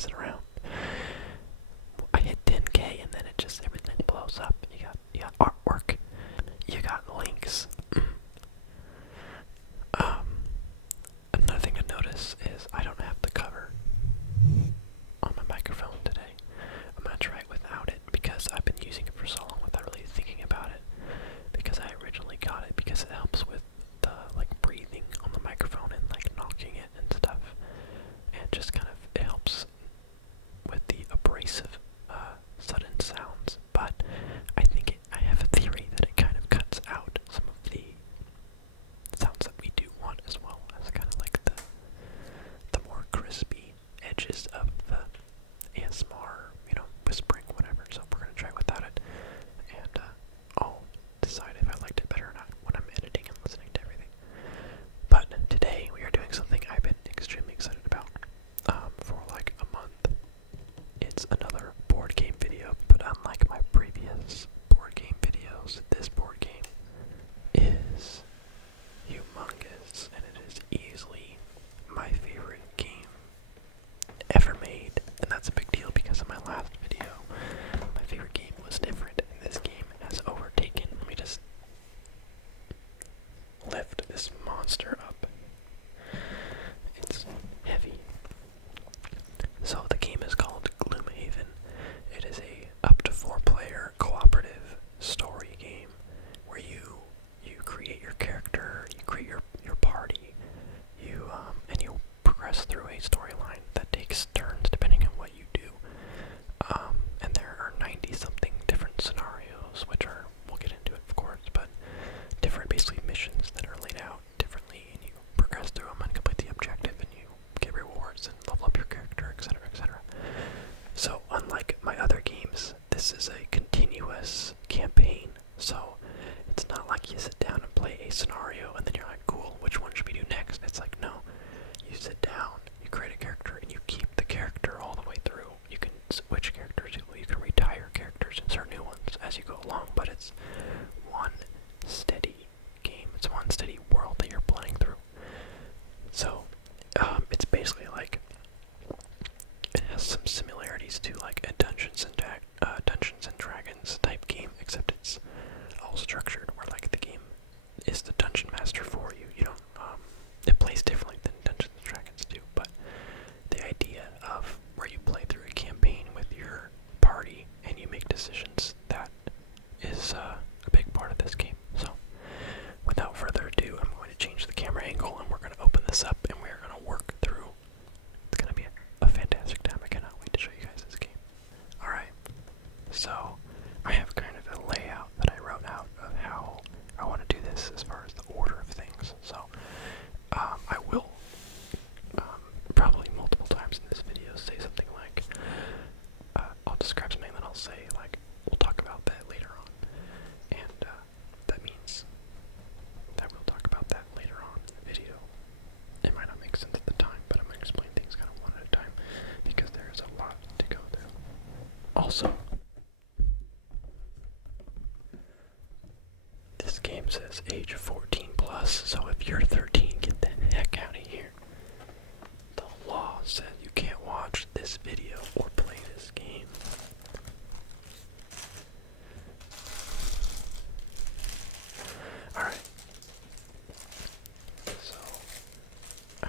messing around. I hit 10K and then everything blows up. You got artwork, you got links. Another thing to notice is I don't have the cover on my microphone today. I'm gonna try it without it because I've been using it for so long without really thinking about it. Because I originally got it because it helps with the breathing on the microphone and knocking it and stuff, and just kind of it helps with the abrasive sudden sounds. But I have a theory that it kind of cuts out some of the sounds that we do want, as well as kind of the more crispy edges of the ASMR, whispering, whatever. So we're gonna try without it, and I'll decide if I liked it better or not when I'm editing and listening to everything. But today we are doing something I've been extremely excited about for a month. It's another board game video, but unlike my previous board game videos, this board game is humongous, and it is easily my favorite game ever made. And that's a big deal because in my last video, my favorite game was different, and this game has overtaken. Let me just lift this monster up. It's heavy. So the game is called Gloomhaven. It is a up to 4-player cooperative story game where you create your character, you create your party, and you progress through a storyline that takes turns depending on what you do. And there are 90-something different scenarios, we'll get into it of course, but different basically missions that are laid out differently, and you progress through them and complete the objective, and you get rewards and level up your character, etc., etc. So unlike my other games, this is a continuous campaign, so it's not like you sit down and play a scenario and then you're like, cool, which one should we do next? It's like, no, you sit down, you create a character, and you keep the character all the way through. You can switch characters, you can retire characters, insert new ones as you go along, but it's one steady game. It's one steady world that you're playing through. So, it's basically it has some similarities to a Dungeons and Dragons type game, except it's all structured where the game is the dungeon master for you. You don't, it plays differently than Dungeons and Dragons do, but the idea of where you play through a campaign with your party and you make decisions, that is a big part of this game. So, without further ado, I'm going to change the camera angle and we're going to open this up and we're going to work through. It's going to be a fantastic time. I cannot wait to show you guys this game. Alright, so I have kind of a layout that I wrote out of how I want to do this as far as the order of things. So I will probably multiple times in this video say something like, I'll describe something, then I'll say we'll talk about that later on. And that means that we'll talk about that later on in the video. It might not make sense at the time, but I'm going to explain things kind of one at a time because there is a lot to go through. Also, this game says age 14 plus, so if you're 13, get the heck out of here. The law says you can't watch this video or play this game. Alright. So, I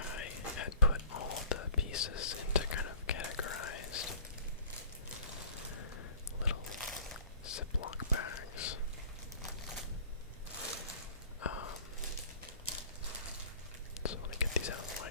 had put all the pieces into kind of categorized little Ziploc bags. So let me get these out of the way.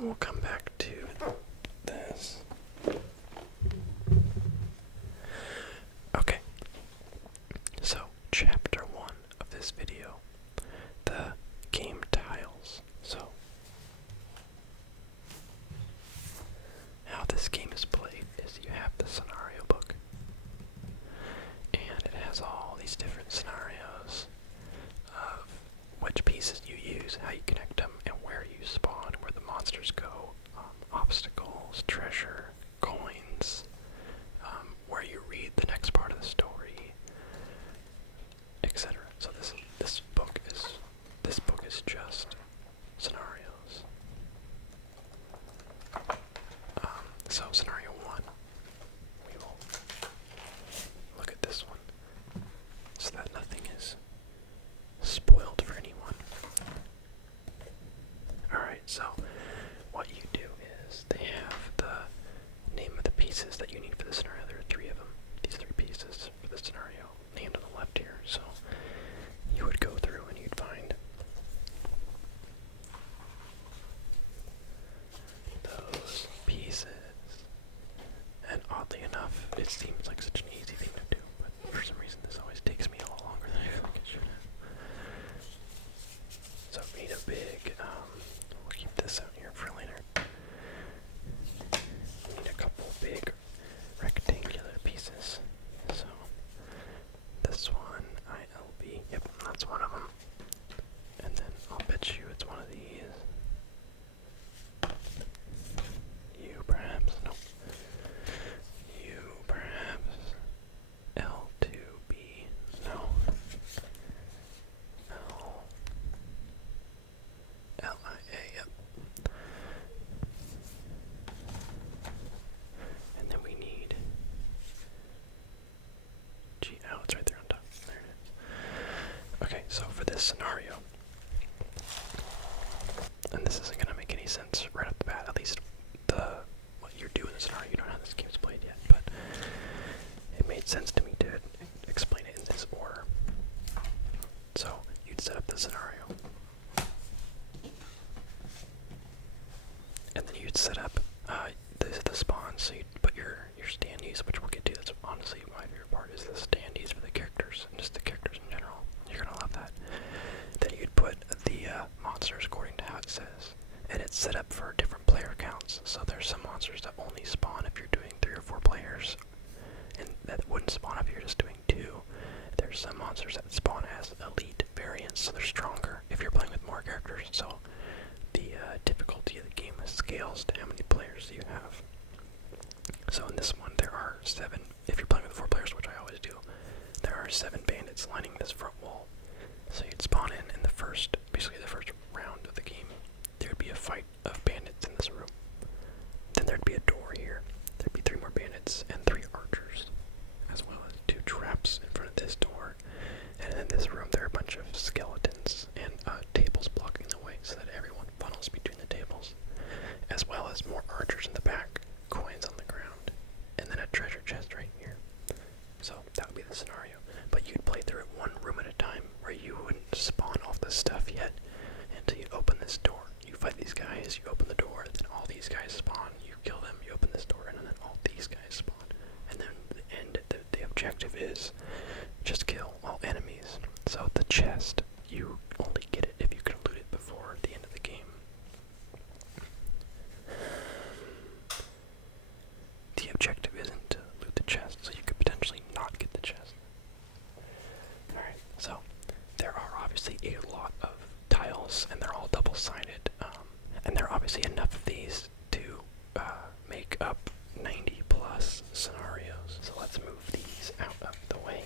we'll come back to this. Okay, so chapter 1 of this video, the game tiles. So, how this game is played is you have the scenario book, and it has all these different scenarios of which pieces you use, how you connect them, and where you spawn, where the monsters go, obstacles, treasure, coins, where you read the next part of the story, etc. So this book is just scenarios. So scenario 1, we will look at this one so that nothing is spoiled for anyone. Alright, so what you do is they have the name of the pieces that you need for the scenario. There are 3 of them. These 3 pieces for the scenario named on the left here. So you would go through and you'd find those pieces. And oddly enough, it seems like such an easy thing to do, but for some reason this always takes me a lot longer than I feel like it should have. So we need a big, we'll keep this out here for later. We need a couple big rectangular pieces. So this one, ILB, yep, that's one of them. And then I'll bet you it's one of these. You perhaps, nope. You perhaps, L2B, no. LIA, yep. And then we need G, oh, it's right there on top. There it is. Okay, so for this scenario, and this isn't gonna make any sense right off the bat, at least what you're doing in the scenario, you don't know how this game's played yet, but it made sense to me to explain it in this order. So you'd set up the scenario, and then you'd set up the spawns. So you'd put your standees, which we'll get to. That's honestly my favorite part, is the standees for the characters and just the characters in general. You're gonna love that. Then you'd put the monsters according to how it says, and it's set up for different player counts. So there's some monsters that only spawn if you're doing 3 or 4 players, and that wouldn't spawn if you're just doing 2. There's some monsters that spawn as elite variants, so they're stronger if you're playing with more characters. So the difficulty of the game scales to how many players you have. So in this one, there are 7. If you're playing with 4 players, which I always do, there are 7 bandits lining this front wall. So you'd spawn in the first, basically the first round of the game. There'd be a fight of bandits in this room. Then there'd be a door here. There'd be 3 more bandits and 3 archers, as well as 2 traps in front of this door. And in this room, there are a bunch of skeletons and tables blocking the way so that everyone funnels between the tables, as well as more archers in the back, coins on the ground, and then a treasure chest right here. So that would be the scenario. But you'd play through it 1 room at a time, where you wouldn't spawn off the stuff yet until you open this door. You fight these guys, you open the door, then all these guys spawn, you kill them, you open this door, and then all these guys spawn. And then the objective is just kill all enemies. So the chest, you only get it if you can loot it before the end of the game. The objective isn't to loot the chest, so you could potentially not get the chest. Alright, so there are obviously a lot of tiles, and they're all double-sided, and there are obviously enough of these to make up 90 plus scenarios. So let's move these out of the way.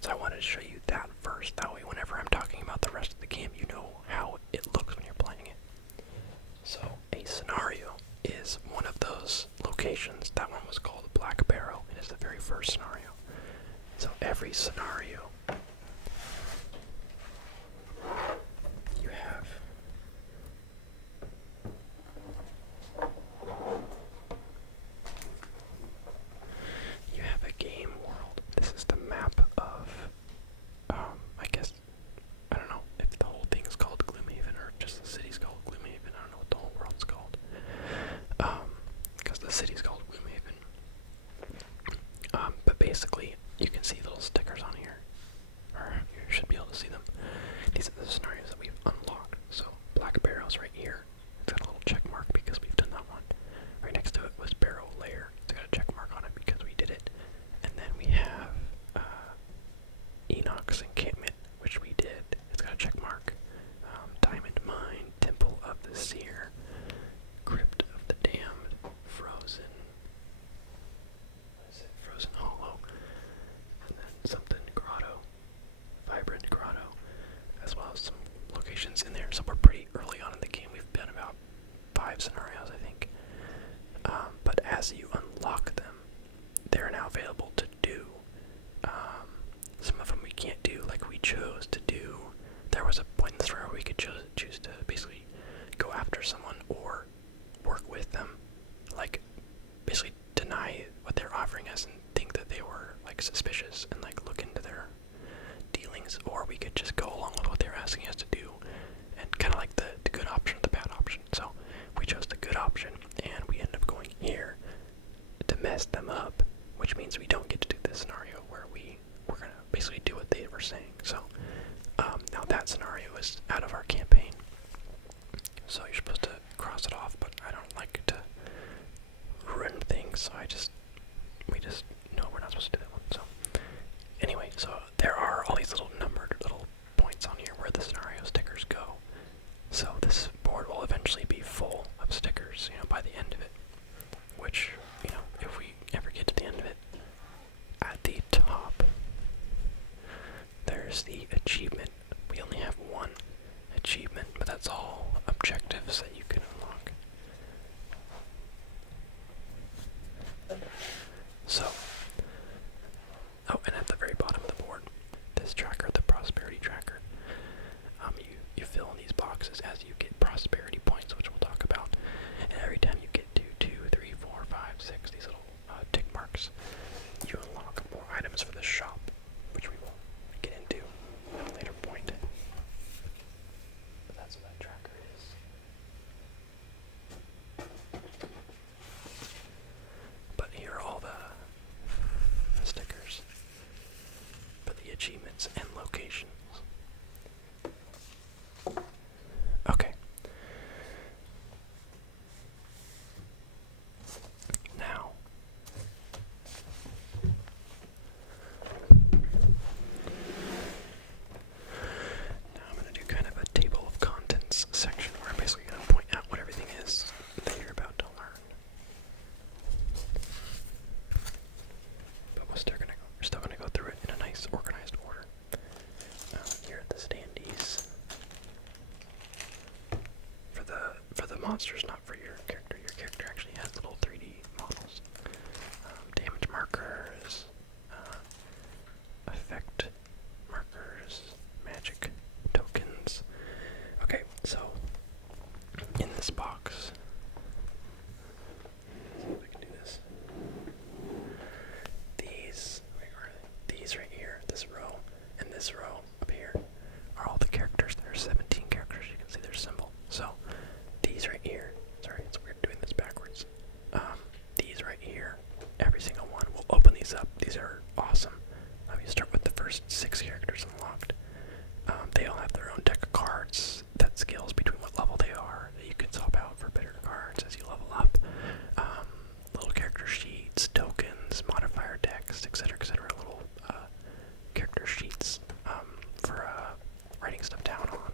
So I wanted to show you that first, that way whenever I'm talking about the rest of the game, you know how it looks when you're playing it. So a scenario is one of those locations. That one was called Black Barrel. It is the very first scenario. So every scenario, you have a game world. This is the map something grotto, vibrant grotto, as well as some locations in there. So we're pretty early on in the game. We've done about 5 scenarios, I think. But as you unlock them, they're now available to do. Some of them we can't do, like we chose to do. There was a point in the story where we could choose to basically go after someone or work with them, like basically deny what they're offering us and think that they were like suspicious and like look into their dealings, or we could just go along with what they're asking us to do, and kind of like the good option or the bad option. So we chose the good option, and we ended up going here to mess them up, which means we don't get to do this scenario where we're gonna basically do what they were saying. So now that scenario is out of our campaign, so you're supposed to cross it off, but I don't like to ruin things, so we just know we're not supposed to do that one. So anyway, so there are all these little numbered little points on here where the scenario stickers go. So this board will eventually be full of stickers, by the end of it. Which, if we ever get to the end of it, at the top, there's the achievement. We only have one achievement, but that's all objectives that you can unlock. So, and at the very bottom of the board, this tracker, the prosperity tracker, you fill in these boxes as you get prosperity points, which we'll talk about. And every time you get to 2, 3, 4, 5, 6, these little tick marks, you unlock more items for the shop, which we will get into at a later point. But that's what that tracker is. But here are all the stickers for the achievements and locations. Okay. Now, I'm going to do kind of a table of contents section where I'm basically going to point out what everything is that you're about to learn. But we're still going to go through it in a nice, organized order. Here are the standees. For the monsters, not for your character. Your character actually has little 3D models. Damage markers, effect markers, magic tokens. Okay, so in this box, let's see if I can do this. These right here, this row, and this row up here are all the characters. There are 17 characters. You can see their symbol. So these right here, sorry, it's weird doing this backwards. These right here, every single one, we'll open these up. These are awesome. You start with the first 6 characters unlocked. They all have their own deck of cards that scales between what level they are, that you can swap out for better cards as you level up. Little character sheets, tokens, modifier decks, etc., etc. Little character sheets for writing stuff down on.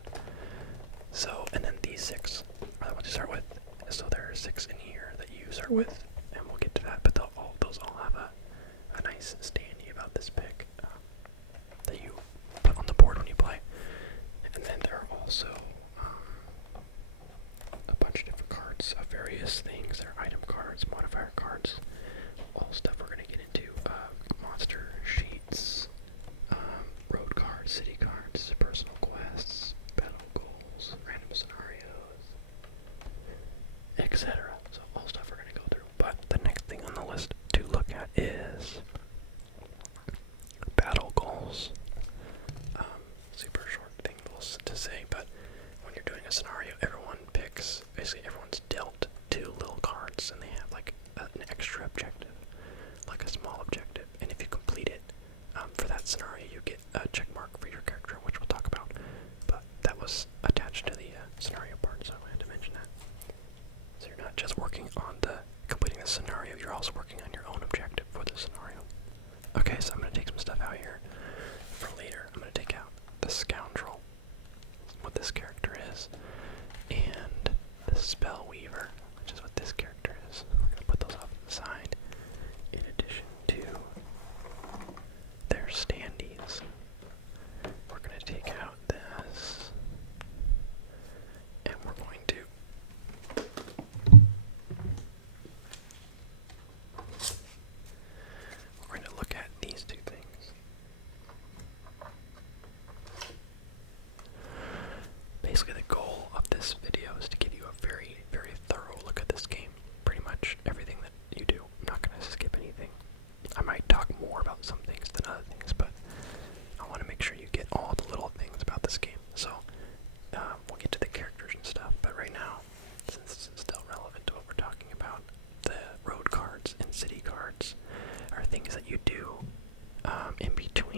So, and then these 6 are the ones you start with. So there are 6 in here that you start with, and we'll get to that. But those all have a nice standee about this pick that you put on the board when you play. And then there are also a bunch of different cards of various things. There are item cards, modifier cards, all stuff we're going to get into. Monster sheets, road cards, city cards, personal quests, battle goals, random scenarios, etc. So all stuff we're going to go through. But the next thing on the list to look at is battle goals. Super short thing to say, but when you're doing a scenario, basically everyone's dealt 2 little cards, and they have like an extra objective, like a small objective, and if you complete it, for that scenario, you get a check mark for your character, which we'll talk about, but that was attached to the scenario part, so I had to mention that. So you're not just working on completing the scenario, you're also working on your own objective for the scenario. Okay, so I'm going to take some stuff out here for later. I'm going to take out the scoundrel, what this character is, and the spell weaver, which is what this character is. We're going to put those off to the side, in addition to their stand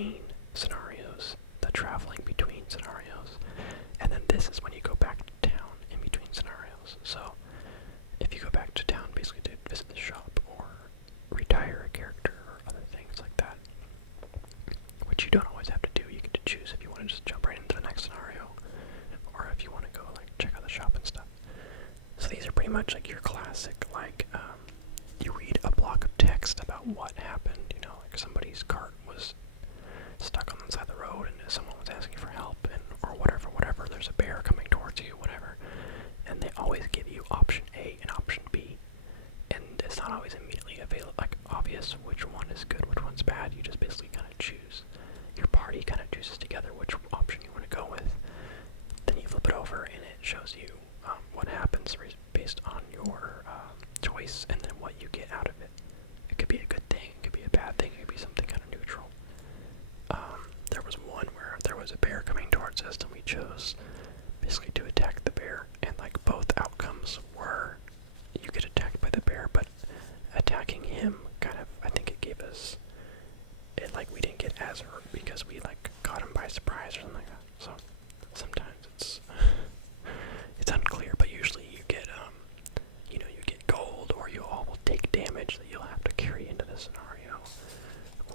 between scenarios, the traveling between scenarios, and then this is when you go back to town in between scenarios. So if you go back to town basically to visit the shop or retire a character or other things like that, which you don't always have to do. You get to choose if you want to just jump right into the next scenario or if you want to go like check out the shop and stuff. So these are pretty much like your classic, like you read a block of text about what happened, you know, like somebody's cart was stuck on the side of the road and someone was asking for help, and or whatever, there's a bear coming towards you, whatever. And they always give you option A and option B. And it's not always immediately available, like obvious which one is good, which one's bad. You just basically kind of choose. Your party kind of chooses together which option you want to go with. Then you flip it over and it shows you what happens based on your choice and then what you get out of it. It could be a good thing, it could be a bad thing, it could be something kind of neutral. There was one where there was a bear coming towards us and we chose basically to attack the bear, and like both outcomes were you get attacked by the bear, but attacking him kind of, I think it gave us it, like we didn't get as hurt because we like caught him by surprise or something like that. So sometimes it's unclear, but usually you get you know, you get gold, or you all will take damage that you'll have to carry into the scenario.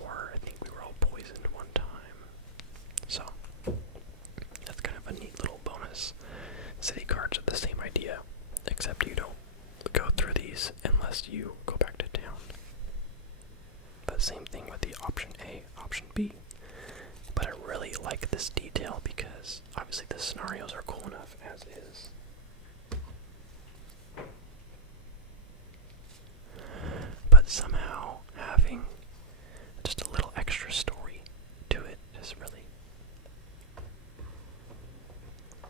Or I think we were all poisoned one time. So that's kind of a neat little bonus. City cards are the same idea, except you don't go through these unless you go back to town. But same thing with the option A, option B. But I really like this detail because obviously the scenarios are cool enough as is. But somehow having just a little extra story to it is really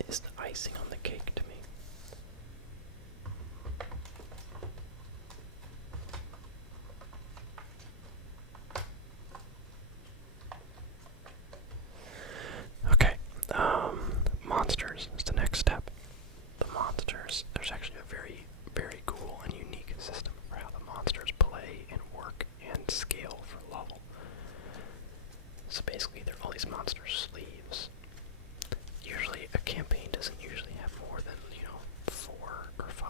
is the icing on the cake to me. Okay, monsters is the next step. The monsters, there's actually a very, very cool and unique system for how the monsters play and work and scale for level. So basically, there are all these monster sleeves. Usually, a campaign doesn't usually have more than, 4 or 5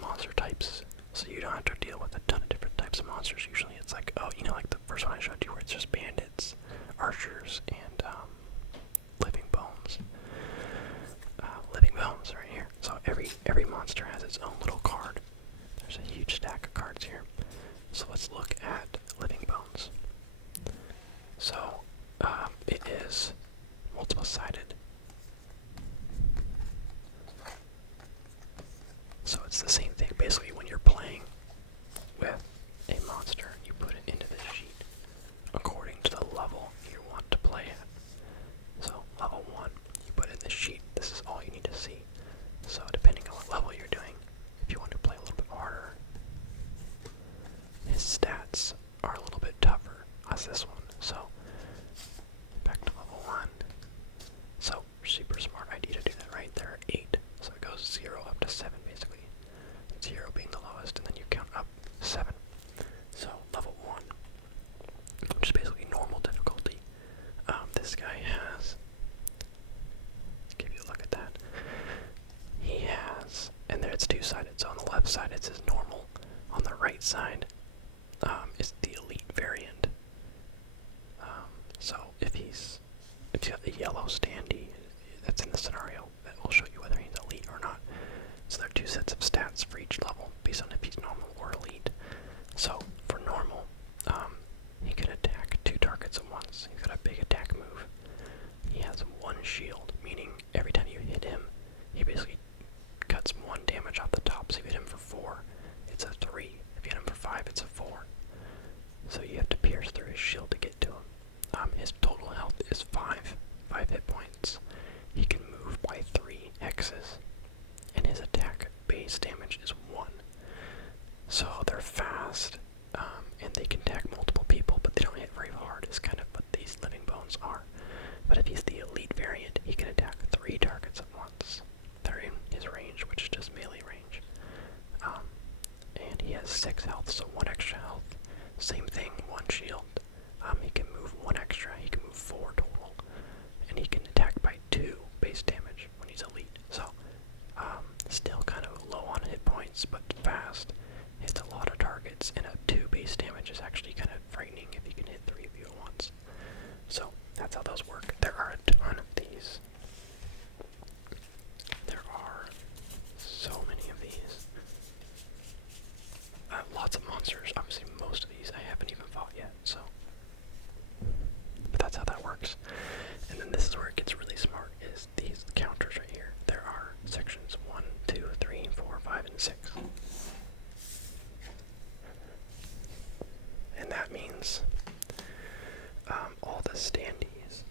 monster types. So you don't have to deal with a ton of different types of monsters. Usually it's like, like the first one I showed you where it's just bandits, archers, and living bones. Living bones right here. So every monster has its own little card. There's a huge stack of cards here. So let's look at living bones. So it is multiple-sided. So it's the same thing. Basically, when you're playing with a monster, you put it into the sheet according to the level you want to play at. So level 1, you put in the sheet. This is all you need to see. So depending on what level you're doing, if you want to play a little bit harder, his stats are a little bit tougher as this one. So back to level 1. So super smart idea to do that, right? There are 8. So it goes 0 up to 7 basically. 0 being the lowest, and then you count up 7. So level 1, which is basically normal difficulty. This guy has, let's give you a look at that. He has, and there it's two-sided. So on the left side it says normal. On the right side is the elite variant. So if he's got the yellow standee that's in the scenario, that will show you whether he's elite or not. So there are 2 sets of stats for each level based on if he's normal or elite. So for normal, he can attack 2 targets at once. He's got a big attack move. He has 1 shield, meaning every time you hit him, he basically cuts 1 damage off the top. So if you hit him for 4, it's a 3. If you hit him for 5, it's a 4. So you have to pierce through his shield to get to him. His total health is 5 hit points. He can move by 3 hexes, and his attack base damage is 1. So they're fast, and they can attack multiple people, but they don't hit very hard, is kind of what these living bones are. But if he's the elite variant, he can attack 3 targets at once. They're in his range, which is just melee range. And he has 6 health, so 1 extra health. Same thing, 1 shield. He can move 1 extra. He can move 4 that's how those work. There are a ton of these. There are so many of these. Lots of monsters. Obviously, most of these I haven't even fought yet, so. But that's how that works. And then this is where it gets really smart, is these counters right here. There are sections 1, 2, 3, 4, 5, and 6. And that means all the standees.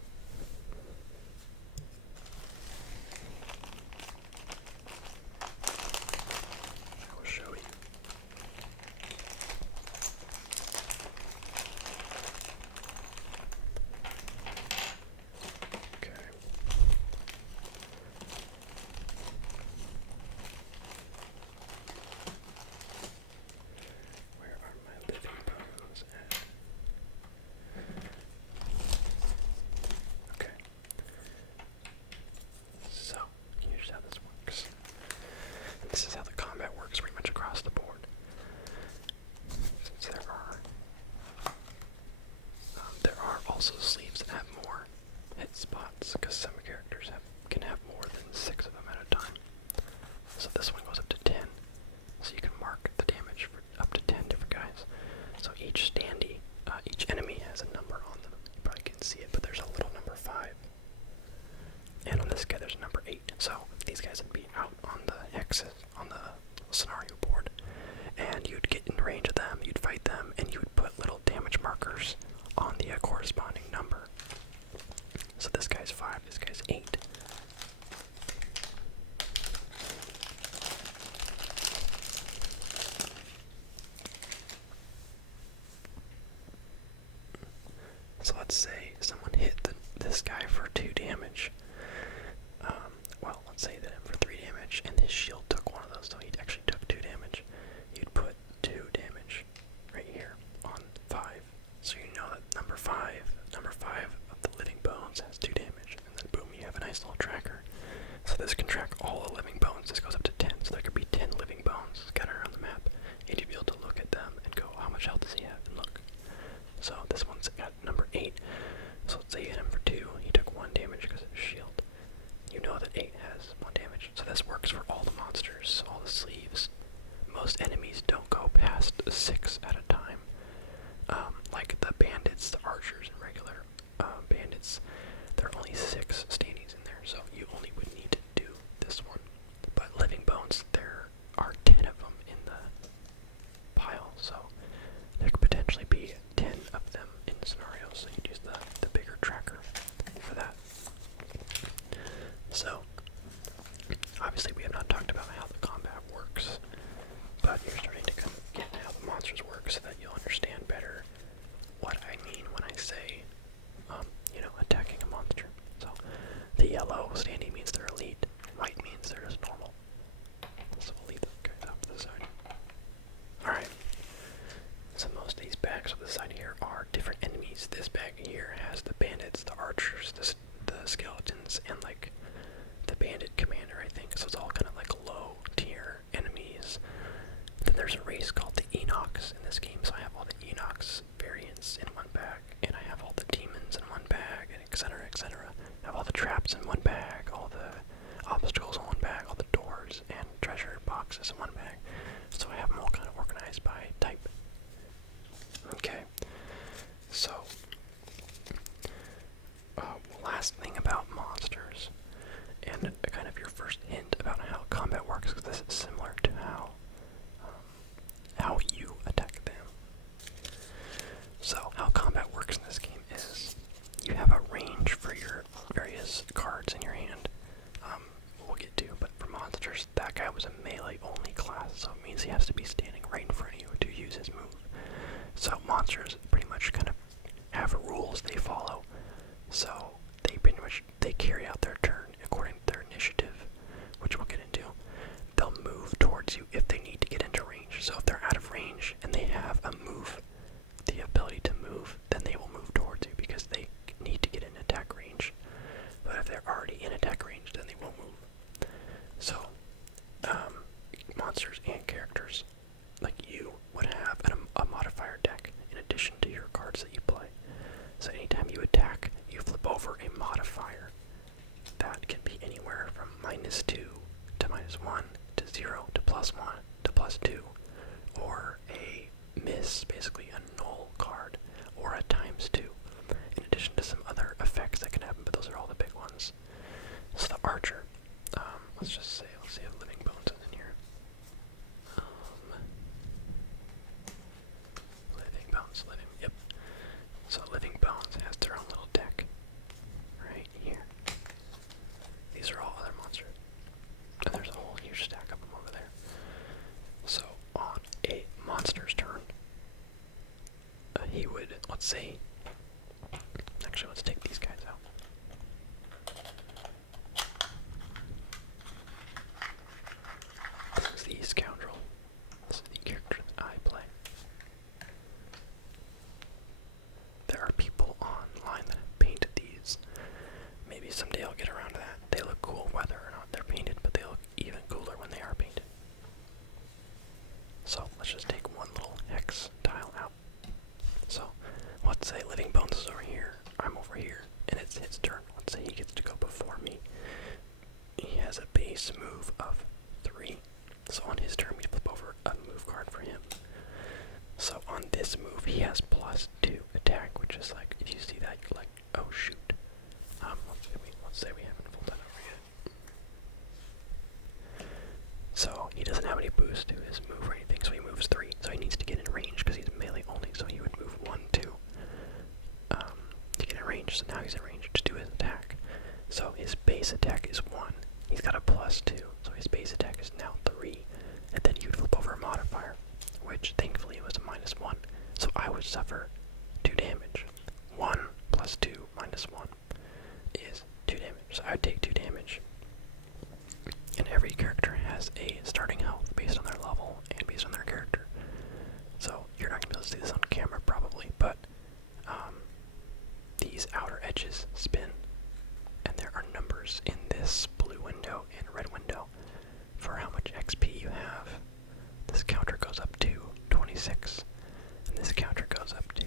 I will show you. Okay. Where are my living bones at? Okay. So, here's how this works. And this is how the combat works pretty much across the board. Since there are also sleeves that have more hit spots, because some characters can have more than 6 of them at a time. So this one goes up to 10. So you can mark the damage for up to 10 different guys. So each standee, each enemy has a number on them. You probably can't see it, but there's a little number 5. And on this guy there's a number 8. So these guys would be out on the hexes, on the scenario board. And you'd get in range of them, you'd fight them, and you would put little damage markers on the corresponding number. So this guy's 5, this guy's 8. So let's say someone hit this guy for 2 damage. Well, let's say that him for 3 damage, and his shield took one of those, so he actually took 2 damage. You'd put 2 damage right here on 5. So you know that number 5 of the living bones has 2 damage, and then boom, you have a nice little tracker. So this can track all the living bones. This goes up to 10, so there could be 10 living bones scattered around the map, and you'd be able to look at them and go, how much health does he have, and look. So this one's got number 8. So let's say you hit him for 2, he took 1 damage because of his shield. You know that 8 has 1 damage. So this works for all the monsters, all the sleeves. Most enemies don't go past 6 at a time. Like the bandits, the archers, and regular bandits, there are only 6 standees in there, so you only would need to do this one. But living bones, there are 10 of them in the pile, so there could potentially be 10 of them in the scenario, so you'd use the bigger tracker for that. So, obviously we have not talked about how the combat works, but you're starting to kind of get how the monsters work so that you'll understand better what I mean when I say, attacking a monster. So, the yellow standee means they're elite, white means they're just normal. So we'll leave those guys off to the side. Alright, so most of these bags on the side here are different enemies. This bag here has the bandits, the archers, the skeletons, and like the bandit commander, I think. So it's all kind of like low tier enemies. Then there's a race called the Enochs in this game, so I have all the Enochs variants in one bag, and I have all the demons in one bag, and etc, etc. I have all the traps in one bag, all the obstacles in one bag, all the doors and treasure boxes in one bag. So I have them all kind of organized by type. Okay, so last thing about monsters, and kind of your first hint about how combat works, because this is similar to how you attack them. So how combat works in this game is you have a range for your various cards in your hand. We'll get to, but for monsters, that guy was a melee only class, so it means he has to be standing right in front of you to use his move. So monsters pretty much kind of have rules they follow. So they carry out their turn according to their initiative, which we'll get into. They'll move towards you if they need to get into range. So if they're out of range and they have a move, the ability to move, then they will move towards you because they need to get in attack range. But if they're already in attack range, then they won't move. So monsters and characters attack, you flip over a modifier. That can be anywhere from -2 to -1 to 0 to +1 to +2, or a miss, basically a null card, or a ×2, in addition to some other effects that can happen, but those are all the big ones. So the archer, let's see if Living Bones is in here. Yep. So Living Bones has their own little deck, right here. These are all other monsters, and there's a whole huge stack of them over there. So on a monster's turn, he would, let's say, actually let's take these guys out. This is the scoundrel. This is the character that I play. There are people online that have painted these. Maybe someday I'll get around to that. They look cool whether or not they're painted, but they look even cooler when they are painted. So let's just take one little hex tile out. So let's say Living Bones is over here, I'm over here, and it's his turn. Let's say he gets to go before me. He has a base move of 3. So on his turn, we flip over a move card for him. So on this move, he has +2 attack, which is like, if you see that, you're like, oh shoot. Let's say we haven't pulled that over yet. So he doesn't have any boost to his move or anything, so he moves 3. So he needs to get in range because he's melee only, so he would move 1, 2 to get in range. So now he's in range to do his attack. So his base attack is 1. He's got a +2, so his base attack is now 3. And then he would flip over a modifier, which thankfully was a -1. So I would suffer 2 damage. 1 + 2 - 1 is 2 damage. So I would take 2 damage. And every character has a starting health based on their level and based on their character. So you're not going to be able to see this on camera probably, but these outer edges spin. And there are numbers in this blue window and red window for how much XP you have. This counter goes up to 26, and this counter goes up to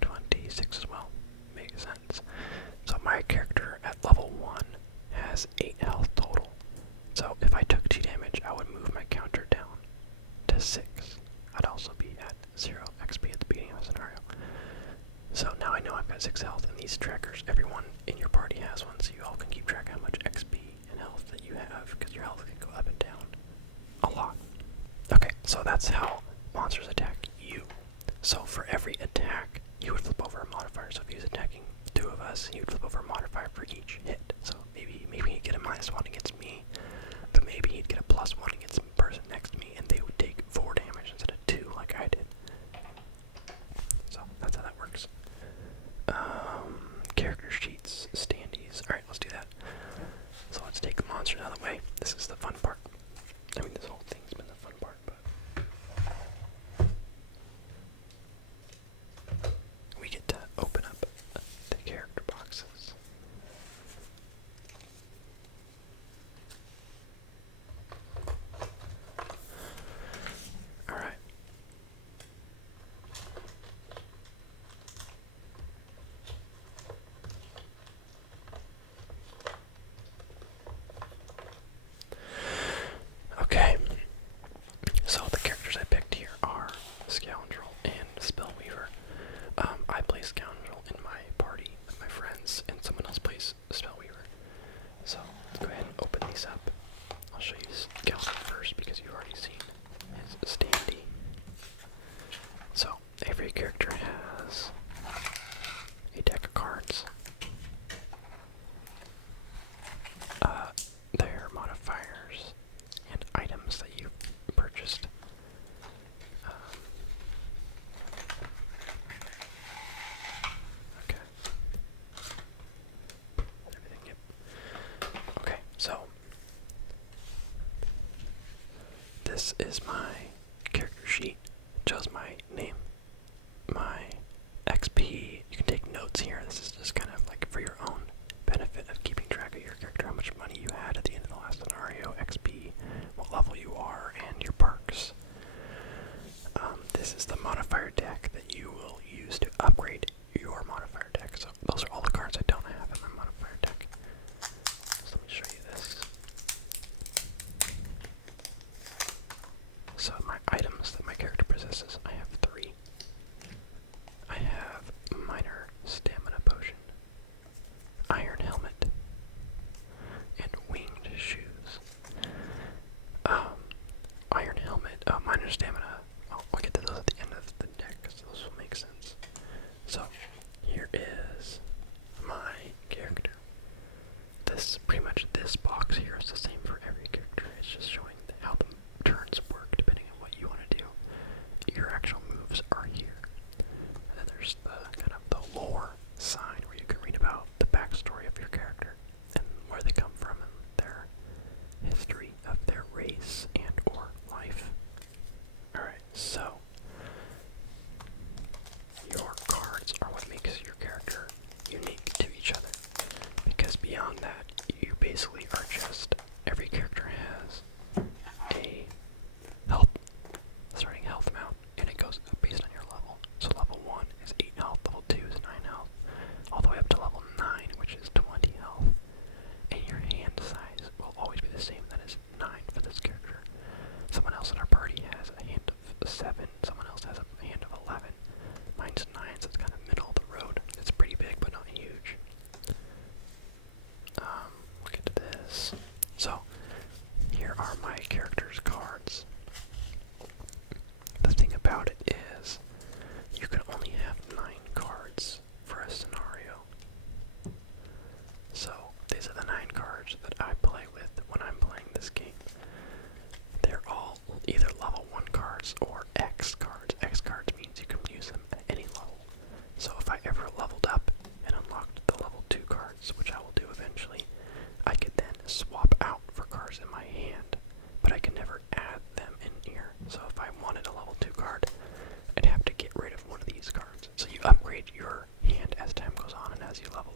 26 as well. Makes sense. So my character at level 1 has 8 health total. So if I took 2 damage, I would move my counter down to 6. I'd also be at 0 XP at the beginning of the scenario. So now I know I've got 6 health, and these trackers, everyone in your party has one, so you all can keep track of how much XP and health that you have, because your health can go up and down a lot. Okay, so that's how monsters attack you. So for every attack, you would flip over a modifier. So if he was attacking 2 of us, he would flip over a modifier for each hit. So maybe he'd get a -1 against me, but maybe he'd get a +1 against the person next to me, and they would take 4 damage instead of 2 like I did. So that's how that works. Character sheets, standees. Alright, let's do that. So let's take the monsters out of the way. This is the fun part. I mean, this whole thing's been the fun part, but we get to open up the character boxes. Alright. Okay, so the characters I picked here are Scoundrel and Spellweaver. I play Scoundrel in my party with my friends, and someone else plays Spellweaver. So let's go ahead and open these up. I'll show you Scoundrel first because you've already seen his standee. So every character has a deck of cards. Their modifiers and items that you've purchased. Okay. Everything, yep. Okay, so this is my character sheet. It shows my name, my XP. You can take notes here. This is just kind of like for your own benefit of keeping track of your character, how much money you had at the end of the last scenario, XP, what level you are, and your perks. This is the modifier deck that you will use to upgrade your modifier deck. So those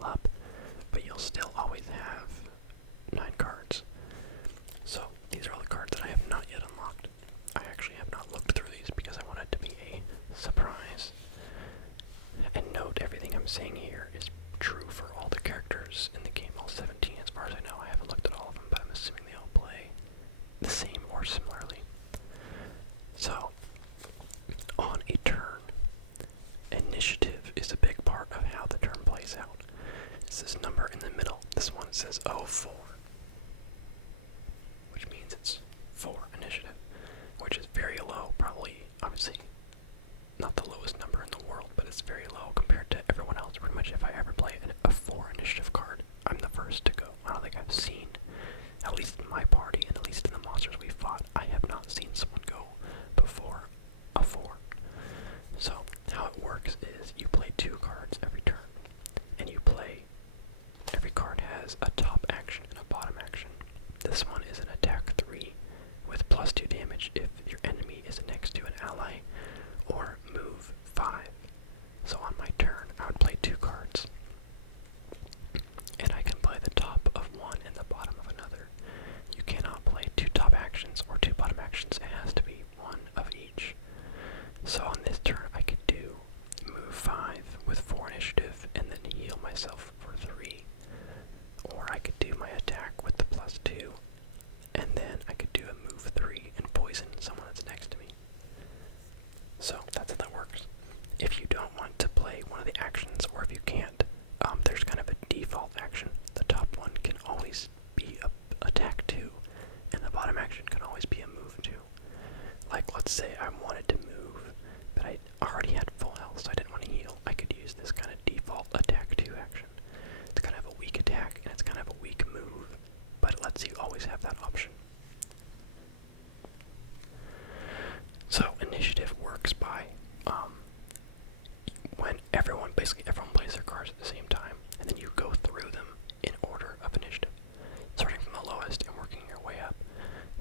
up, but you'll still always have 9 cards. So these are all the cards that I have not yet unlocked. I actually have not looked through these because I want it to be a surprise. And note, everything I'm saying here is true for all the characters in the game, all 17 as far as I know. I haven't looked at all of them, but I'm assuming they all play the same or similarly. So, on a turn, initiative is a big part of how the turn plays out. It's this number in the middle. This one says 04, which means it's 4 initiative, which is very low, probably, obviously, not the lowest number in the world, but it's very low compared to everyone else. Pretty much if I ever play a 4 initiative card, I'm the first to go. I don't think I've seen, at least in my party, and at least in the monsters we fought, I have not seen someone go before a 4. So, how it works is you play 2 cards every turn, and every card has a top action and a bottom action. This one is an attack 3 with +2 damage if your enemy is next to an ally, or move 5. So on my turn, I would play 2 cards, and I can play the top of one and the bottom of another. You cannot play 2 top actions or 2 bottom actions. It has to be one of each. So on this turn, I could do move 5 with 4 initiative and then heal myself for 3. Or I could do my attack with the +2, and then I could do a move 3 and poison someone that's next to me. So that's how that works. If you don't want to play one of the actions, or if you can't, there's kind of a default action. The top one can always be a attack 2, and the bottom action can always be a move 2. Like, let's say I wanted to move, but I already had full health, so I didn't want to heal. I could use this kind of default attack 2 action. It's kind of a weak attack, and it's kind of a weak move, but it lets you always have that option. So initiative works by when basically everyone plays their cards at the same time, and then you go through them in order of initiative, starting from the lowest and working your way up.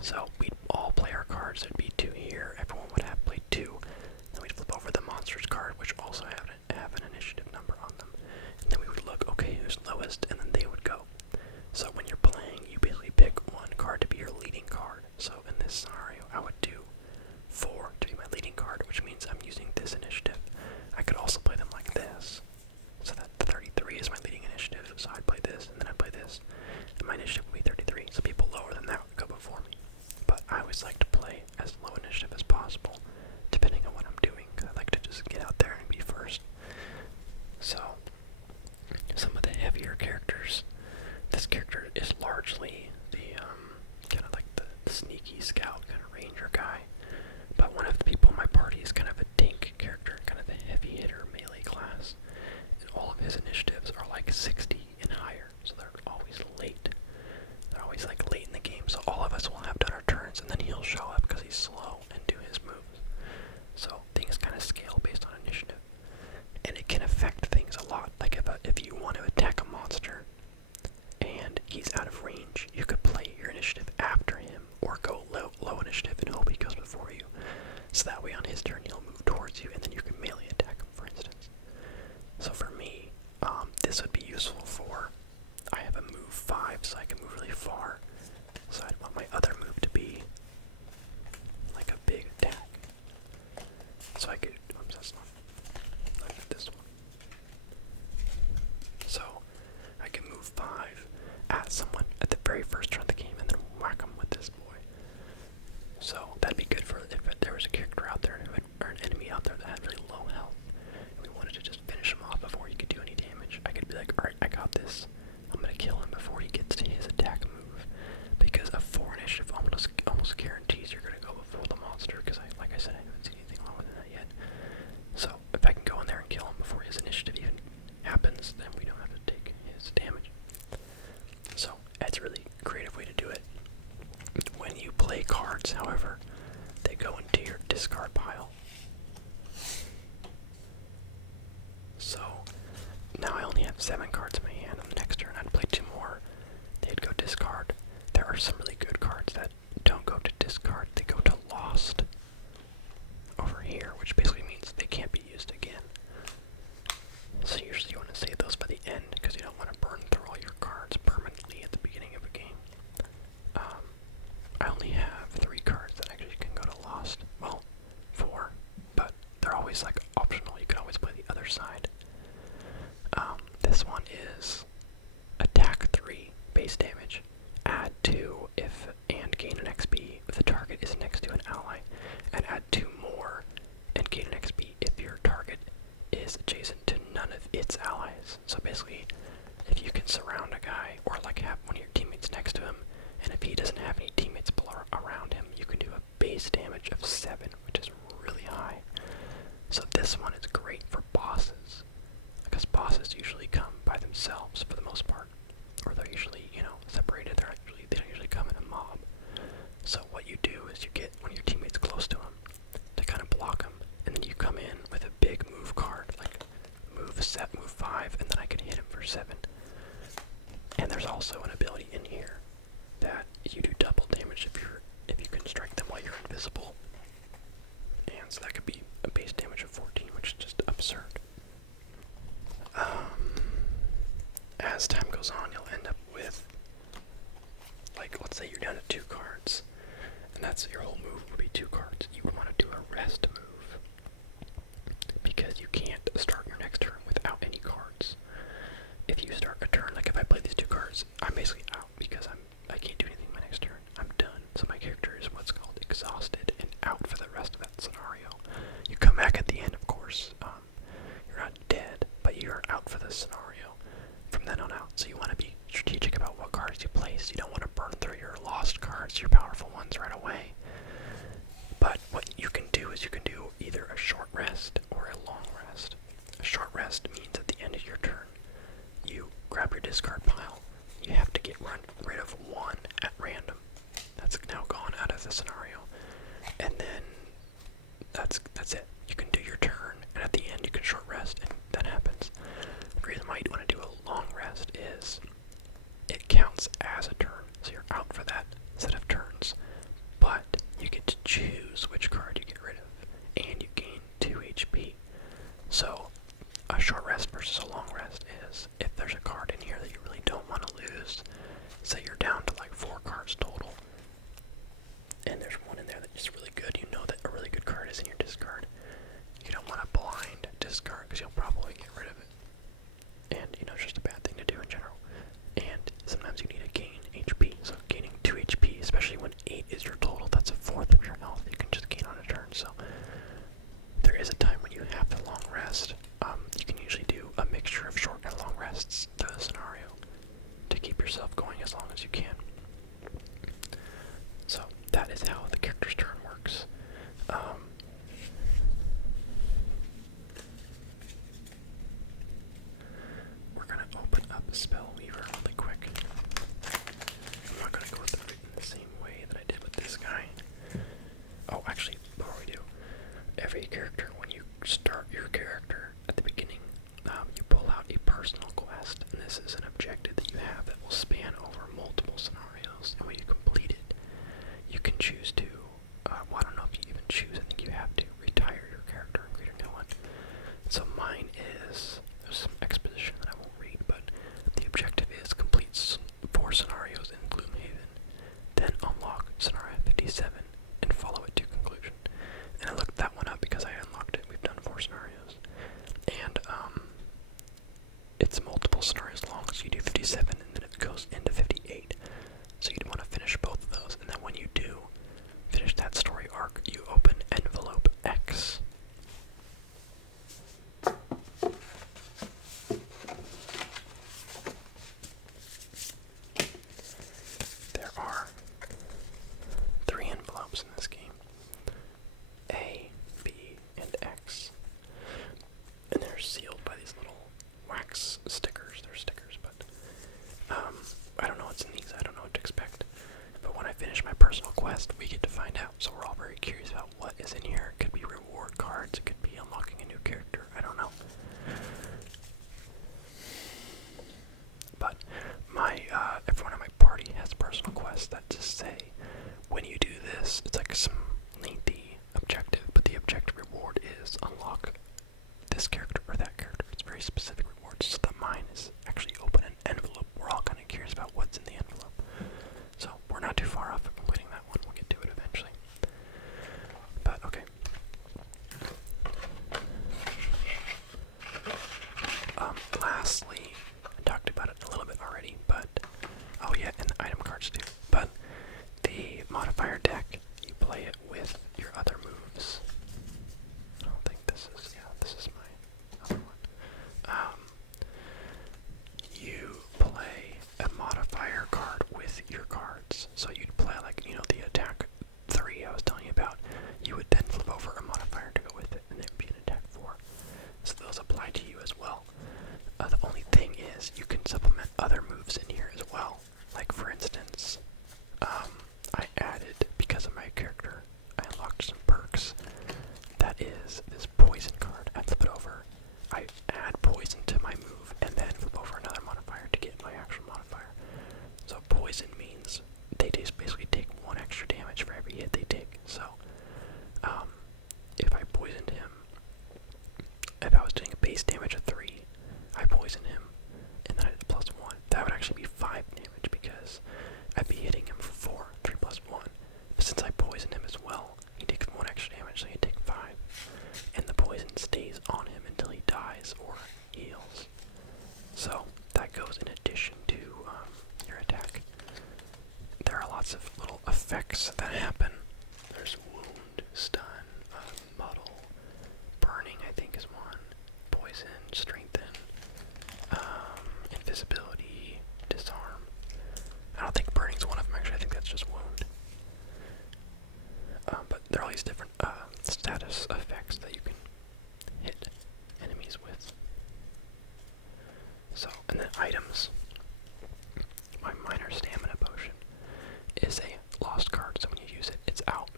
So we'd all play our cards. There'd be 2 here. Everyone would have played 2. Then we'd flip over the monsters card, which also have an initiative number on them. And then we would look, okay, who's lowest, and then they would go. So when you're playing, you basically pick one card to be your leading card. So in this scenario, I would do 4 to be my leading card, which means I'm using this initiative. I could also play them like this, so that the 33 is my leading initiative. So I'd play this, and then I'd play this, and my initiative would be 33. So people lower than that would go before me. But I always like to play as low initiative as possible, depending on what I'm doing, because I like to just get out there and be first. So, some of the heavier characters, this character is largely the, kind of like the sneaky scout, kind of ranger guy. But one of the people in my party is kind of a tank character, kind of the heavy hitter melee class. And all of his initiatives are like 60 and higher, so they're always late. They're always like late in the game, so all of us will have done our turns, and then he'll show up because he's slow and do his moves. So things kind of scale based on initiative. And it can affect things a lot. Like if you want to attack a monster, and he's out of range, you could play your initiative after him, or go low initiative and hope he goes before you. So that way on his turn he'll move towards you, and then you can melee attack him, for instance. So for me, this would be useful for, I have a move 5, so I can move really far. So I'd want my other move to be like a big attack. So I could, oops, that's not this one. So I can move 5 at someone at the very first turn of the game, and then whack them with this boy. So that'd be good for if there was a character out there, or an enemy out there that had really low health, and we wanted to just finish him off before he could do any damage. I could be like, alright, I got this. I'm gonna kill him before he gets to his attack move. Because a 4 initiative almost guarantees you're gonna go before the monster, because like I said, I haven't seen anything lower than that yet. So if I can go in there and kill him before his initiative even happens, then we don't have to take his damage. So that's a really creative way to do it. When you play cards, however, they go into your discard pile. So now I only have 7 cards in my hand. On the next turn, I'd play 2 more. They'd go discard. There are some really good cards that don't go to discard. base damage of 7, which is really high. So this one is great for bosses, because bosses usually come by themselves for the most part, or they're usually, separated. They don't usually come in a mob. So what you do is you get one of your teammates close to them to kind of block them, and then you come in with a big move card, like move 5, and then I can hit him for 7. And there's also an ability in here that you do double damage if you can strike them while you're invisible. And so that could be a base damage of 14, which is just absurd. As time goes on, you'll end up with, like, let's say you're down to 2 cards, and that's your whole move would be 2 cards. You would want to do a rest move, because you can't start your next turn without any cards. If you start a turn, like if I play these 2 cards, I'm basically out, because I can't do anything my next turn. I'm done. So my character is what's called exhausted and out for the rest of that scenario. You come back at the end, of course. You're not dead, but you're out for the scenario from then on out. So you want to be strategic about what cards you place. You don't want to burn through your lost cards, your powerful ones right away. But what you can do is you can do either a short rest or a long rest. A short rest means at the end of your turn, you grab your discard pile. You have to get rid of 1 at random. That's now gone out of the scenario. And then that's it. You can do your turn, and at the end you can short rest, and that happens. The reason why you want to do a long rest is it counts as a turn, so you're out for that set of turns. But you get to choose which card you get rid of, and you gain 2 HP. So a short rest versus a long rest is if there's a card in here that you really don't want to lose, say you're down to like 4 cards total, and there's one in there that's really good, you know that a really good card is in your discard. You don't want to blind discard, because you'll probably get rid of it. And, it's just a bad thing to do in general. And sometimes you need to gain HP, so gaining 2 HP, especially when 8 is your total, that's a 4th of your health, you can just gain on a turn. So there is a time when you have to long rest. You can usually do a mixture of short and long rests through the scenario to keep yourself going as long as you can. So that is how the character's turn works. We're going to open up Spellweaver really quick. I'm not going to go through it in the same way that I did with this guy. Oh, actually, before we do, every character, when you start your character at the beginning, you pull out a personal quest, and this is an objective that you have that will span over multiple scenarios, and when you complete it, you can choose to, well, I don't know if you even choose, I think you have to retire your character and create a new one. So mine is, there's some exposition that I won't read, but the objective is complete 4 scenarios in Gloomhaven, then unlock scenario 57, and follow it to conclusion. And I looked that one up because I unlocked it. We've done 4 scenarios. And, it's multiple scenarios long, so you do 57, and then it goes into 58. So you'd want to finish both of those, and then when you do finish that story arc, you open envelope X. There are 3 envelopes in this game. A, B, and X. And they're sealed by these little wax stickers. They're stickers, but I don't know what's in these. I don't know what to expect. But when I finish my personal quest, we get to find out. So we're all very curious about what is in here. It could be reward cards. It could be unlocking a new character. I don't know. But everyone in my party has personal quests that just say, when you do this, it's like some lengthy objective, but the objective reward is unlock this character or that character. It's very specific rewards, so that mine is actually open an envelope. We're all kind of curious about what's in the envelope. So we're not too far off of completing that one. We'll get to it eventually. But okay. Lastly, I talked about it a little bit already, but oh yeah, and the item cards too. But the modifier deck, you play it with your other moves. I don't think this is, yeah, this is my other one. these different status effects that you can hit enemies with. So, and then items. My minor stamina potion is a lost card, so when you use it, it's out.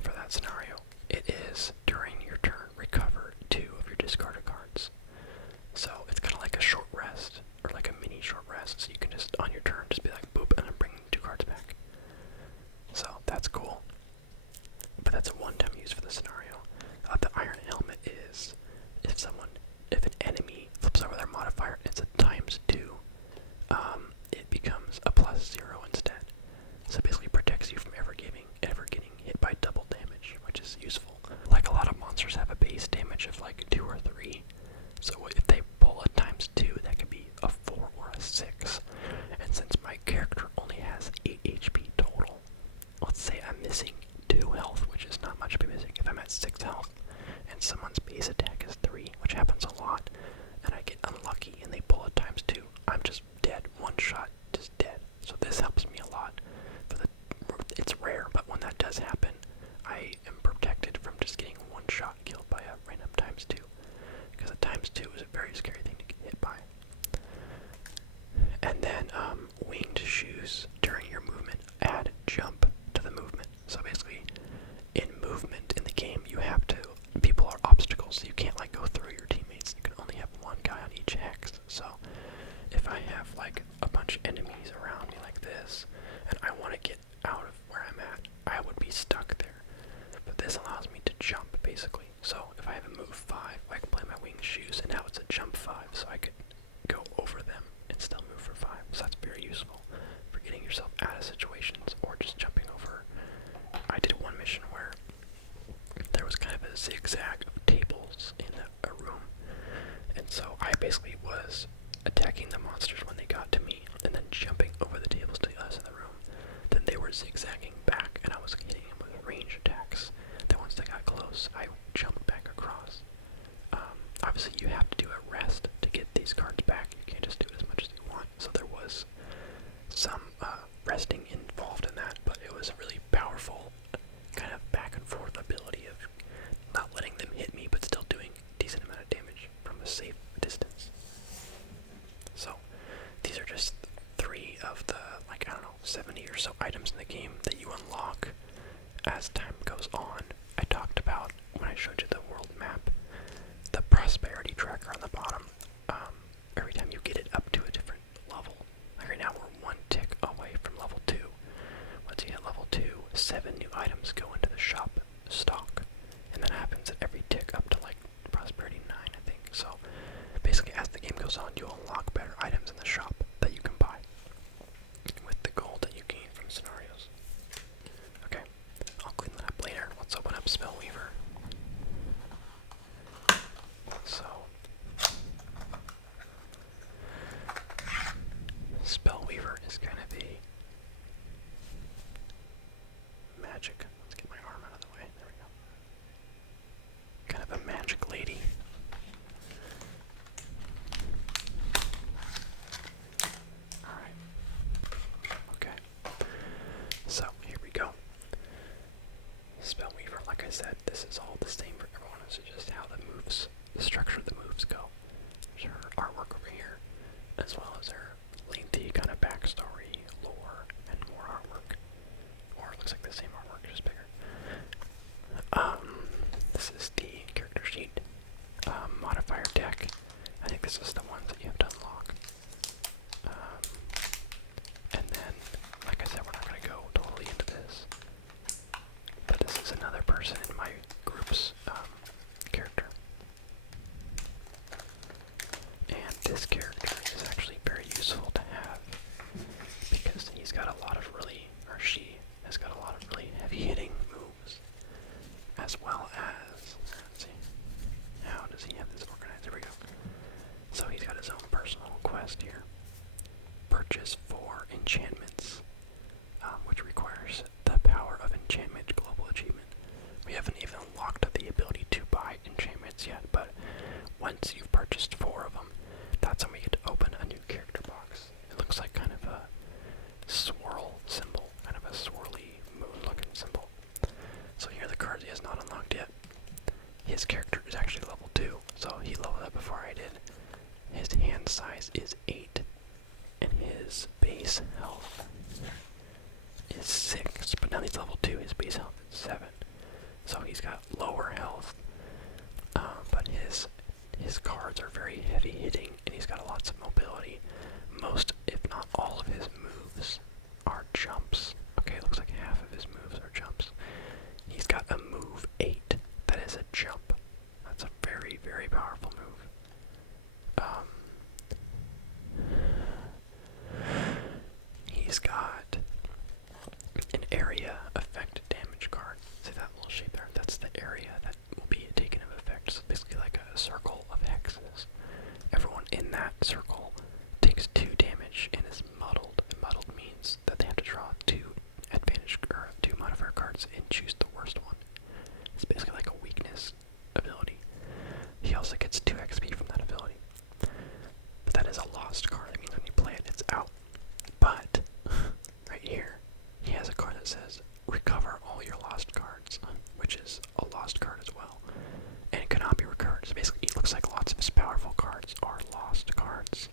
For that scenario, it is during your turn, recover 2 of your discarded cards. So it's kind of like a short rest, or like a mini short rest, so you can just, on your turn, just be like, boop, and then bring 2 cards back. So that's cool. But that's a one-time use for the scenario. The iron helmet is, if an enemy flips over their modifier, it's a ×2, it becomes a +0 instead. So it basically protects you from ever getting hit by double damage, which is useful. Like, a lot of monsters have a base damage of like 2 or 3. So if they pull a ×2, that could be a 4 or a 6. And since my character only has 8 HP total, let's say I'm missing 2 health, which is not much to be missing. If I'm at 6 health and someone's base attack is 3, which happens a lot, and I get unlucky and they pull a ×2, I'm just dead. One shot, just dead. So this helps me a lot. It's rare, but when that does happen, I am protected from just getting one shot killed by a random ×2. Because a ×2 is a very scary thing to get hit by. And then winged shoes during your movement add jump to the movement. So basically, in movement in the game, people are obstacles, so you can't like go through your teammates. You can only have one guy on each hex. So if I have like a bunch of enemies around me like this, and I want to get out of where I'm at, I would be stuck there. But this allows me to jump, basically. So if I have a move 5, I can play my winged shoes, and now it's a jump 5, so I could go over them and still move for 5. So that's very useful for getting yourself out of situations or just jumping over. I did one mission where there was kind of a zigzag of tables in a room, and so I basically was attacking the monsters when they got to me, and then jumping over the tables to us in the room. Then they were zigzagging back, and I was hitting them with range attacks. Then once they got close, I jumped back across. Obviously, you have to do a rest to get these cards back. You can't just do it as much as you want. So there was some resting involved in that, but it was a really powerful kind of back and forth ability of not letting them hit me, but still doing a decent amount of damage from a safe distance. So these are just 3 of the, like, I don't know, 70 or so items in the game that you unlock as time goes on. I talked about, when I showed you the world map, the prosperity tracker on the bottom. Every time you get it up to a different level, like right now we're 1 tick away from level 2. Once you hit level 2, 7 new items go into the shop stock, and that happens at every tick up to like prosperity 9, I think. So basically, as the game goes on, you'll unlock better items in the shop that you can buy with the gold that you gain from scenarios. Okay, I'll clean that up later. Let's open up Spellweaver. So, Spellweaver is kind of a magic. Let's get my arm out of the way. There we go. Kind of a magic lady. Alright. Okay. So, here we go. Spellweaver, like I said, this is all the same for everyone. It's just how the structure of the moves go. There's her artwork over here, as well as her lengthy kind of backstory, lore, and more artwork. Or it looks like the same artwork, just bigger. This is the character sheet. Modifier deck. I think this is the ones that you have to unlock. And then, like I said, we're not going to go totally into this. But this is another person in my group's character. And this character is actually very useful to have because he's got a lot of she has got a lot of really heavy hitting moves, as well as, let's see, how does he have this organized? There we go. So he's got his own base health is 6, but now he's level 2, his base health is 7. So he's got lower health, but his cards are very heavy hitting, and he's got lots of mobility. Most, if not all of his moves are jumps. Okay, it looks like half of his moves are jumps. He's got a move 8 that is a jump. That's a very, very powerful move. He's got an area effect damage card. See that little shape there? That's the area that will be taken of effect. So basically like a circle of hexes. Everyone in that circle takes 2 damage and is muddled. And muddled means that they have to draw 2 advantage or 2 modifier cards and choose the worst one. It's basically like a weakness ability. He also gets 2 XP from that ability. But that is a lost card. That means when you play it, it's out. But right here, he has a card that says recover all your lost cards, which is a lost card as well. And it cannot be recovered. So basically, it looks like lots of his powerful cards are lost cards.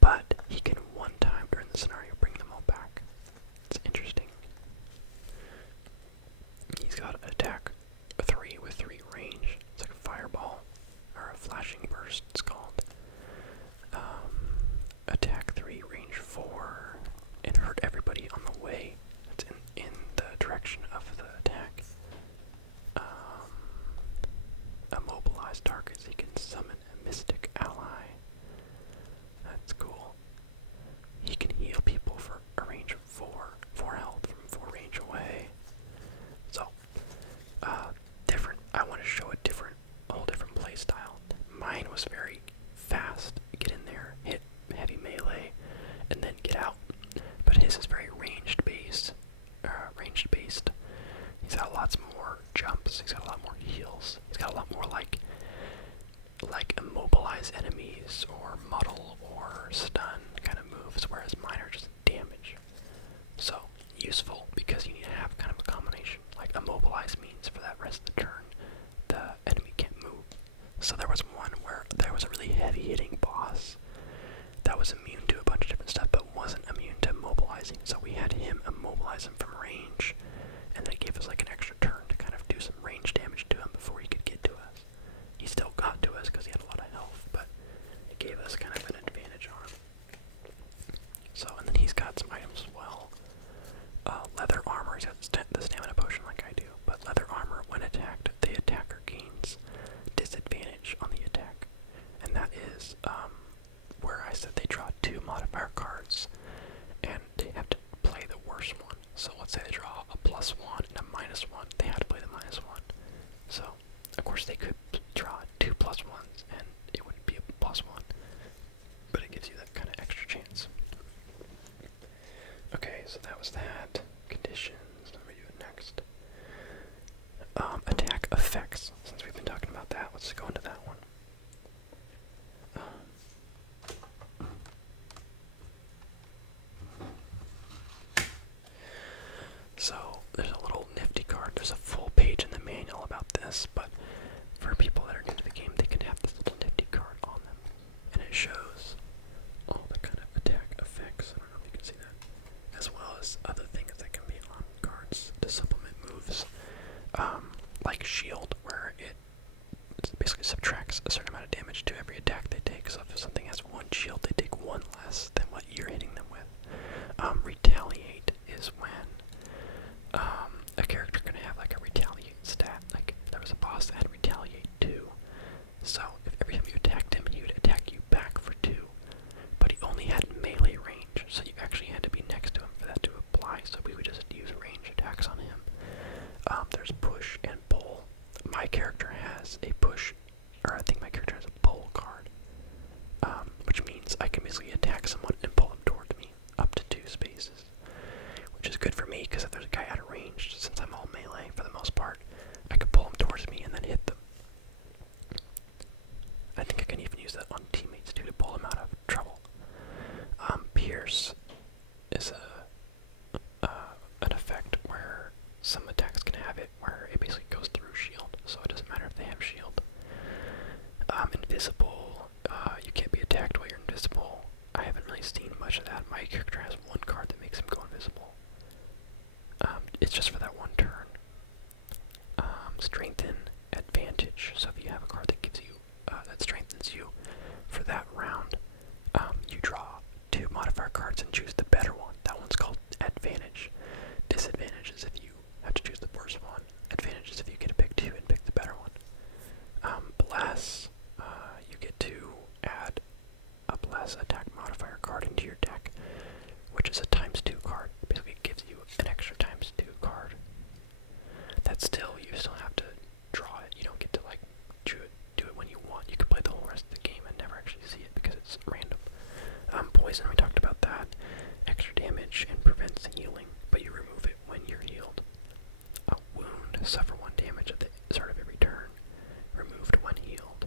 But he can one time during the scenario bring them all back. It's interesting. He's got attack 3 with 3 range. It's like a fireball or a flashing burst, it's called. Attack 3, range 4, and hurt everybody on the way. That's in the direction of the attack. Immobilize targets. He can summon a mystic ally. That's cool. He can heal people for a range of 4 health from 4 range away. So, different. I want to show a whole different play style. Mine was very fast. Get in there, hit heavy melee, and then get out. But his is very ranged based. He's got lots more jumps. He's got a lot more heals. He's got a lot more like immobilize enemies or muddle or stun kind of moves, whereas mine are just damage. So useful because you need to have kind of a combination. Like immobilize means for that rest of the turn, the enemy can't move. So there was one where there was a really heavy hitting boss that was immune to a bunch of different stuff, but wasn't immune to immobilizing. So we had him immobilize him from range, and that gave us like an extra turn to kind of do some range damage to him before he could get to us. He still got to us because he had a lot of health, but it gave us kind of an advantage on him. So, and then he's got some items as well. Leather armor. He's got the stamina potion like I do, but leather armor, when attacked, the attacker gains disadvantage on the attack, and that is where I said they draw 2 modifier cards, and they have to play the worst one. So let's say they draw a +1 and a -1, they have to play the -1. So, of course, they could draw 2 +1s, and it wouldn't be a +1, but it gives you that kind of extra chance. Okay, so that was that. Conditions, let me do it next. Attack effects. Since we've been talking about that, let's go into that one. So, there's a little nifty card. There's a full page in the manual about this, but for people that are new to the game, they can have this little nifty card on them. And it shows all the kind of attack effects. I don't know if you can see that. As well as other things that can be on cards to supplement moves. Like shield, where it basically subtracts a certain amount of damage to every attack they take. So if something has 1 shield, they take 1 less than what you're hitting them with. Retaliate is when a character can have like a retaliate stat. Like there was a boss that had retaliate 2. So if every time you attacked him, he would attack you back for 2. But he only had melee range, so you actually had to be next to him for that to apply. So we would just use range attacks on him. There's push and pull. My character has a push, or I think my character has a pull card, which means I can basically attack someone and pull them towards me up to 2 spaces, which is good for me because if there's a guy out of range, since I'm all melee for the most part, I can pull them towards me and then hit them. I think I can even use that on teammates too to pull them out of trouble. Pierce is an effect where some attacks can have it where it basically goes through shield, so it doesn't matter if they have shield. Invisible, you can't be attacked while you're invisible. I haven't really seen much much of that. My character has one card that makes him go invisible. It's just for that one turn. Strengthen advantage. So if you have a card that gives you that strengthens you for that round, you draw 2 modifier cards and choose the better one. That one's called advantage. Disadvantage is if you have to choose the worst one. Advantage is if you get to pick 2 and pick the better one. Bless. You get to add a bless attack modifier card into your deck, which is a ×2 card. Basically, it gives you an extra ×2 card. That's still, you still have to draw it. You don't get to like do it when you want. You can play the whole rest of the game and never actually see it because it's random. Poison, we talked about that. Extra damage and prevents healing, but you remove it when you're healed. A wound, suffer 1 damage at the start of every turn. Removed when healed.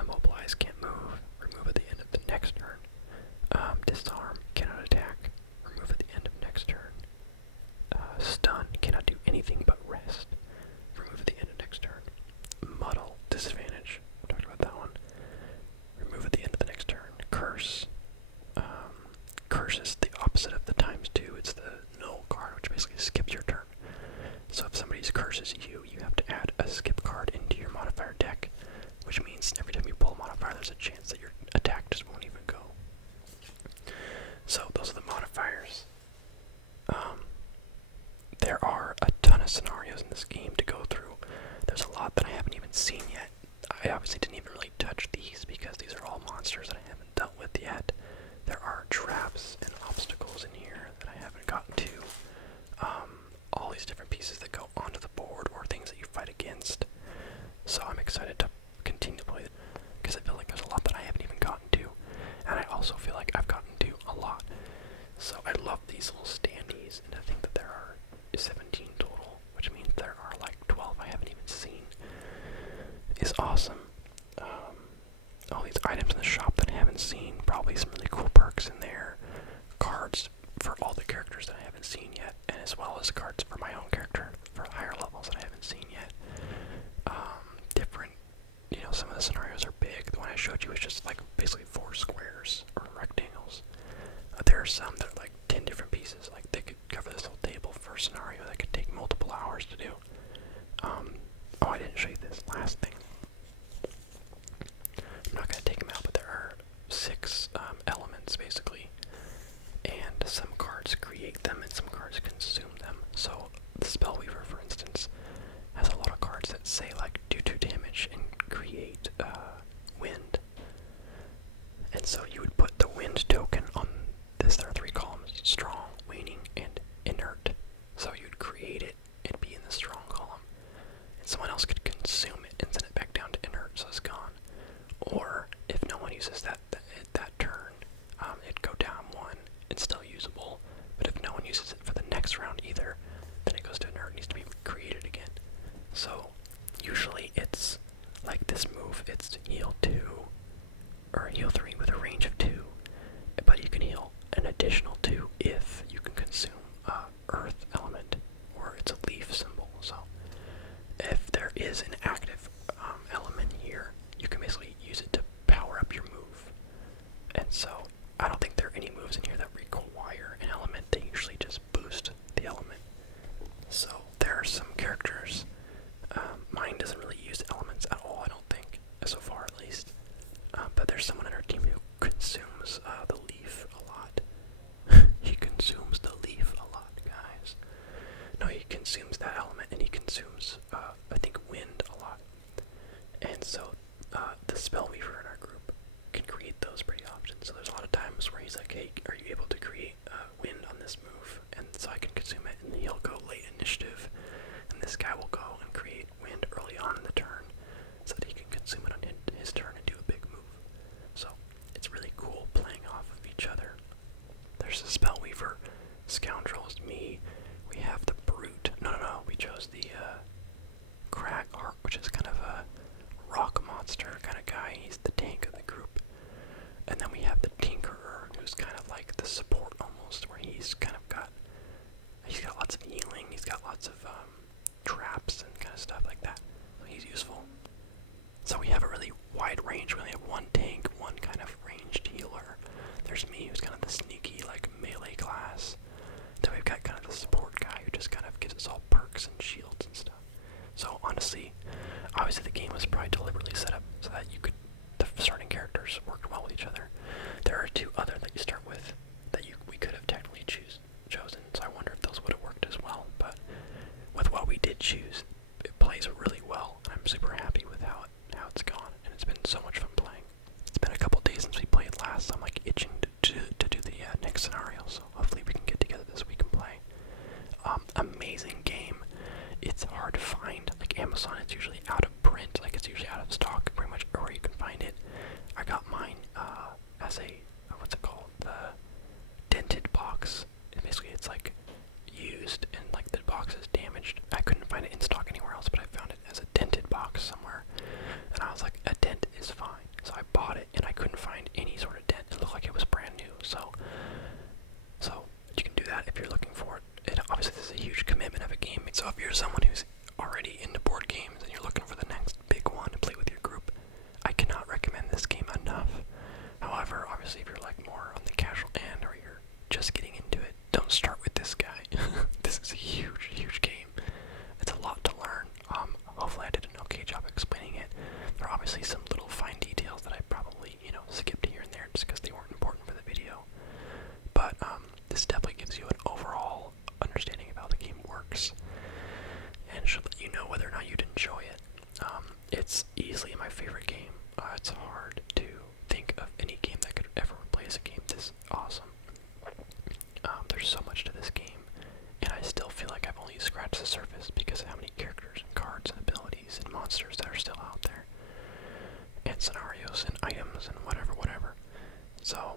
Immobilize, can't move. Remove at the end of the next turn. Disarm, cannot attack. Remove at the end of next turn. Stun, cannot do anything but rest. Remove at the end of next turn. Muddle, disadvantage. We talked about that one. Remove at the end of the next turn. Curse. Curse is the opposite of the ×2. It's the null card, which basically skips your turn. So if somebody curses you, you have to add a skip card into your modifier deck, which means every time you pull a modifier, there's a chance that your attack just won't even go. So those are the modifiers. There are a ton of scenarios in this game to go through. There's a lot that I haven't even seen yet. I obviously didn't even really touch these because these are all monsters that I haven't dealt with yet. There are traps and obstacles in here that I haven't gotten to. All these different pieces that go onto the board or things that you fight against. So I'm excited to continue to play it because I feel like there's a lot that I haven't even gotten to. And I also feel like I've gotten to a lot. So I love these little standees, and I think that there are 17 total, which means there are like 12 I haven't even seen. Is awesome. All these items in the shop that I haven't seen, probably some really cool perks in there. Cards for all the characters that I haven't seen yet, and as well as cards for my own character for higher levels that I haven't seen yet. Different, some of the scenarios are big. The one I showed you was just like basically 4 squares or rectangles. There are some that are like 10 different pieces. Like they could cover this whole table for a scenario that could take multiple hours to do. Oh, I didn't show you this last thing. I'm not going to take them out, but there are 6 elements basically. And some cards create them and some cards consume them. So the Spellweaver, for instance, has a lot of cards that say like do 2 damage and create wind. And so you would put the wind token on this. There are 3 columns: strong, waning, and inert. So you'd create it, it'd be in the strong column, and someone else could consume it and send it back down to inert, so it's gone. Or if no one uses that turn, it'd go down 1. It's still usable, but if no one uses it for the next round either, then it goes to inert and needs to be created again. So usually it's like this move, it's heal 2 or heal 3 with a range of 2, but you can heal an additional 2 if you can consume earth element or it's a leaf symbol. So if there is an active element here, you can basically use it to power up your move. And so I don't think there are any moves in here that require an element. They usually just boost the element. So there are some characters. Mine doesn't really use elements at all, I don't think, so far at least. But there's someone on our team who consumes the leaf a lot. He consumes the leaf a lot, guys. No, he consumes that element, and he consumes, I think, wind a lot. And so the Spellweaver in our group can create those pretty often. So there's a lot of times where he's like, hey, are you able to create wind on this move? And so I can consume it, and he'll go late initiative. And this guy will go and create wind early on in the turn so that he can consume it on his turn and do a big move. So it's really cool playing off of each other. There's the Spellweaver, Scoundrel is me. We have the Brute. No, we chose the Crag Art, which is kind of a rock monster kind of guy. He's the tank of the group. And then we have the Tinkerer, who's kind of like the support almost, where he's got lots of healing, he's got lots of traps and kind of stuff like that. So he's useful. So we have a really wide range. We only have 1 tank, 1 kind of ranged healer. There's me, who's kind of the sneaky, like, melee class. Then we've got kind of the support guy who just kind of gives us all perks and shields and stuff. So honestly, obviously the game was probably deliberately set up so that the starting characters worked well with each other. There are two other that you start with that we could have technically chosen, so I wonder if those would have worked as well. But with what we did choose, it plays really well, and I'm super happy with how it's gone, and it's been so much fun playing. It's been a couple days since we played last, so I'm like itching to do the next scenario, so hopefully we can get together this week and play. Amazing game. It's hard to find. Like Amazon, it's usually out of print, like it's usually out of stock pretty much everywhere you can find it. I got mine as a, what's it called, the dented box. And basically it's like used and like the box is damaged. I couldn't find it in stock anywhere else, but I found it as a dented box somewhere. And I was like, a dent is fine. So I bought it and I couldn't find any sort of dent. It looked like it was brand new. So you can do that if you're looking for it. Obviously this is a huge commitment of a game. So if you're someone who's already into board games and you're looking for the next big one to play with your group, I cannot recommend this game enough. However, obviously if you're like more on the casual end or you're just getting into it, don't start with this guy. This is a huge, huge game. It's a lot to learn. Hopefully I did an okay job explaining it. There are obviously some little fine details that I probably, skipped here and there just because they weren't important for the video. But this definitely gives you an overall understanding of how the game works and should let you know whether or not you'd enjoy it. It's easily my favorite game. It's hard to think of any game that could ever replace a game this awesome. There's so much to this game, and I still feel like I've only scratched the surface because of how many characters and cards and abilities and monsters that are still out there, and scenarios and items and whatever. So